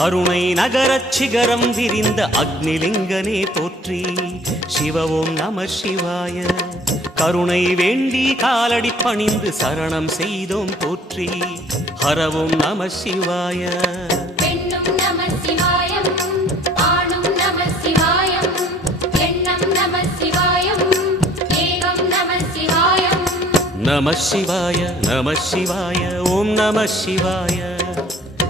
அருணை நகரச் சிகரம் விரிந்த அக்னிலிங்கனே போற்றி. சிவவும் நம சிவாய. கருணை வேண்டி காலடி பணிந்து சரணம் செய்தோம் போற்றி. ஹரவும் நம சிவாய. நம சிவாய நம சிவாய ஓம் நம சிவாய.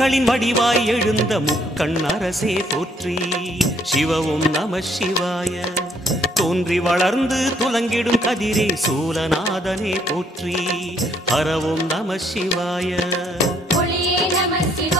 மூர்த்திகளின் வடிவாய் எழுந்த முக்கண் அரசே போற்றி. சிவவும் நம சிவாய. தோன்றி வளர்ந்து துலங்கிடும் கதிரே சூலநாதனே போற்றி. ஹரவும் நம சிவாய. நம சிவாய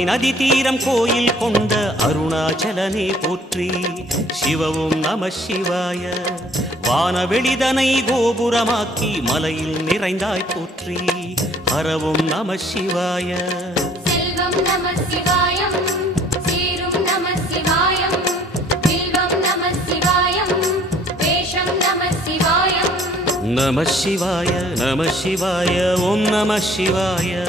சோனை நதி தீரம் கோயில் கொண்ட அருணாச்சலனே போற்றி. சிவவும் நம சிவாய. வானவெளிதனை கோபுரமாக்கி மலையில் நிறைந்தாய் போற்றி. ஹரவும் நம சிவாய. செல்வம் நம சிவாயம். நம சிவாய நம சிவாய ஓம் நம சிவாய.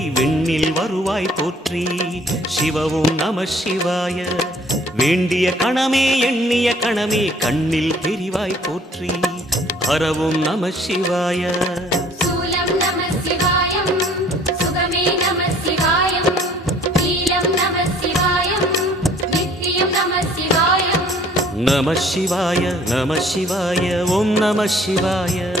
விண்ணில் வருவாய் போற்றி. சிவவும் நம சிவாய. வேண்டிய கணமே எண்ணிய கணமே கண்ணில் தெரிவாய் போற்றி. ஹரவும் நம சிவாய. நம சிவாய நம சிவாய ஓம் நம சிவாய.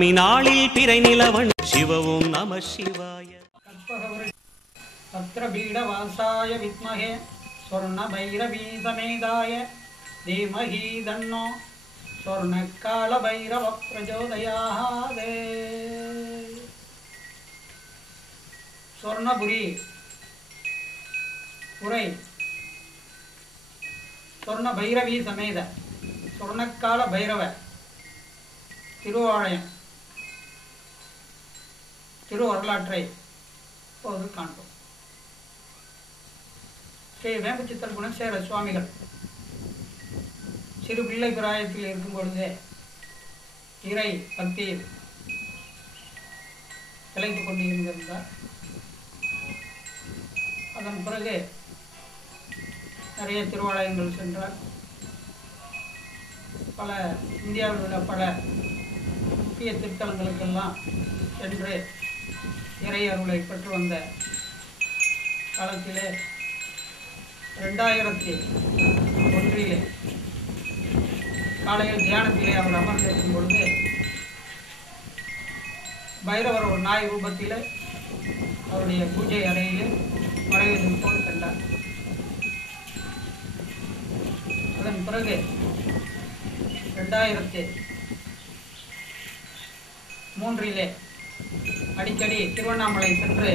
பௌர்ணமி நாளில் பிறை நிலவன் சிவவும் நம சிவாய. பத்திரபீடவாசாய வித்மகே சொர்ண பைரவீ சமேதாய தீமஹி தன்னோ சொர்ணக்கால பைரவ பிரச்சோதயாதே சொர்ணபுரி உரை சொர்ண பைரவி சமேத சொர்ணக்கால பைரவ திருவாழயம் திரு வரலாற்றை இப்போது காண்போம். ஸ்ரீ வேம்புச்சித்தர் குணசேர சுவாமிகள். சிறு பிள்ளை பிராயத்தில் இருக்கும் பொழுதே இறை பக்தியில் விளைந்து கொண்டு இருந்திருந்தார் அதன் பிறகு நிறைய திருவாலயங்கள் சென்றார். பல இந்தியாவில் உள்ள பல முக்கிய திருத்தலங்களுக்கெல்லாம் சென்று இறை அருளை பெற்று வந்த காலத்திலே ரெண்டாயிரத்தி ஒன்றிலே காலையில் தியானத்திலே அவர் அமர்ந்திருக்கும் பொழுது பைரவர் ஒரு நாய் ரூபத்தில் அவருடைய பூஜை அறையிலே மறைவது போல் கண்டார். அதன் பிறகு ரெண்டாயிரத்தி மூன்றிலே அடிக்கடி திருவண்ணாமலை சென்று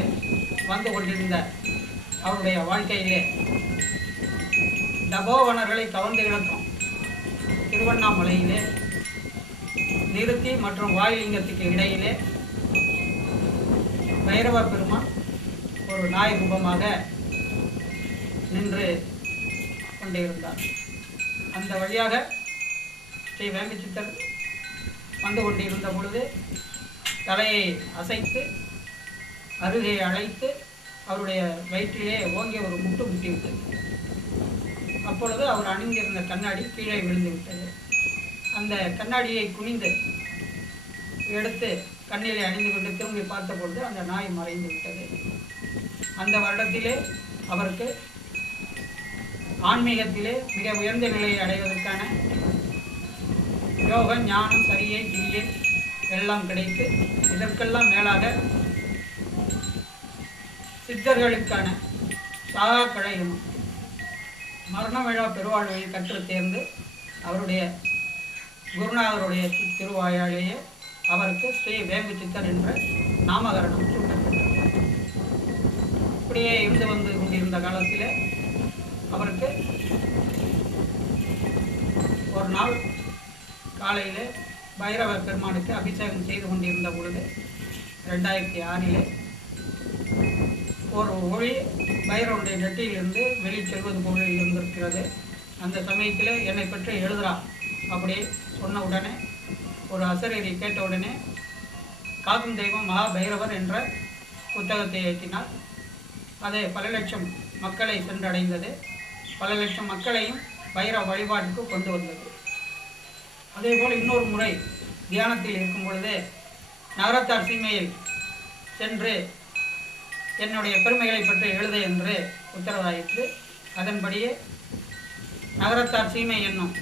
வந்து கொண்டிருந்த அவருடைய வாழ்க்கையிலே தபோவனர்களை கவர்ந்து இழக்கும் திருவண்ணாமலையிலே நிறுத்தி மற்றும் வாயுலிங்கத்துக்கு இடையிலே பைரவ பெருமான் ஒரு நாய் ரூபமாக நின்று கொண்டிருந்தார். அந்த வழியாக ஸ்ரீ வேம்புச்சித்தர் வந்து கொண்டிருந்த பொழுது தலையை அசைத்து அருகே அழைத்து அவருடைய வயிற்றிலே ஓங்கி ஒரு முட்டு முட்டிவிட்டது. அப்பொழுது அவர் அணிந்திருந்த கண்ணாடி கீழே விழுந்து விட்டது. அந்த கண்ணாடியை குனிந்து எடுத்து கண்ணிலே அணிந்து கொண்டு திரும்பி பார்த்தபொழுது அந்த நாய் மறைந்து விட்டது. அந்த வருடத்திலே அவருக்கு ஆன்மீகத்திலே மிக உயர்ந்த நிலையை அடைவதற்கான யோக ஞானம் சரியை கிரியை எல்லாம் கிடைத்து இதற்கெல்லாம் மேலாக சித்தர்களுக்கான சாகா கழையும் மரண விழா தேர்ந்து அவருடைய குருநாதருடைய திருவாயாலேயே அவருக்கு ஸ்ரீ வேம்பு சித்தர் என்ற நாமகரணம் சூட்டப்பட்டது. இப்படியே இருந்து வந்து கொண்டிருந்த காலத்தில் அவருக்கு ஒரு நாள் காலையில் பைரவ பெருமானுக்கு அபிஷேகம் செய்து கொண்டிருந்த பொழுது ரெண்டாயிரத்தி ஆறிலே ஒரு ஒளி பைரவனுடைய நெட்டியிலிருந்து வெளி செல்வது போல இருந்திருக்கிறது. அந்த சமயத்தில் என்னை பற்றி எழுதுறா. அப்படி சொன்ன உடனே ஒரு அசரீரை கேட்ட உடனே காக்கும் தெய்வம் மகா பைரவர் என்ற புத்தகத்தை ஏற்றினார். அது பல லட்சம் மக்களை சென்றடைந்தது. பல லட்சம் மக்களையும் பைரவ வழிபாட்டுக்கு கொண்டு வந்தது. அதே போல் இன்னொரு முறை தியானத்தில் இருக்கும் பொழுது நகரத்தார் சீமையில் சென்று என்னுடைய பெருமைகளை பற்றி எழுத என்று உத்தரவாயிற்று. அதன்படியே நகரத்தார் சீமை என்னும்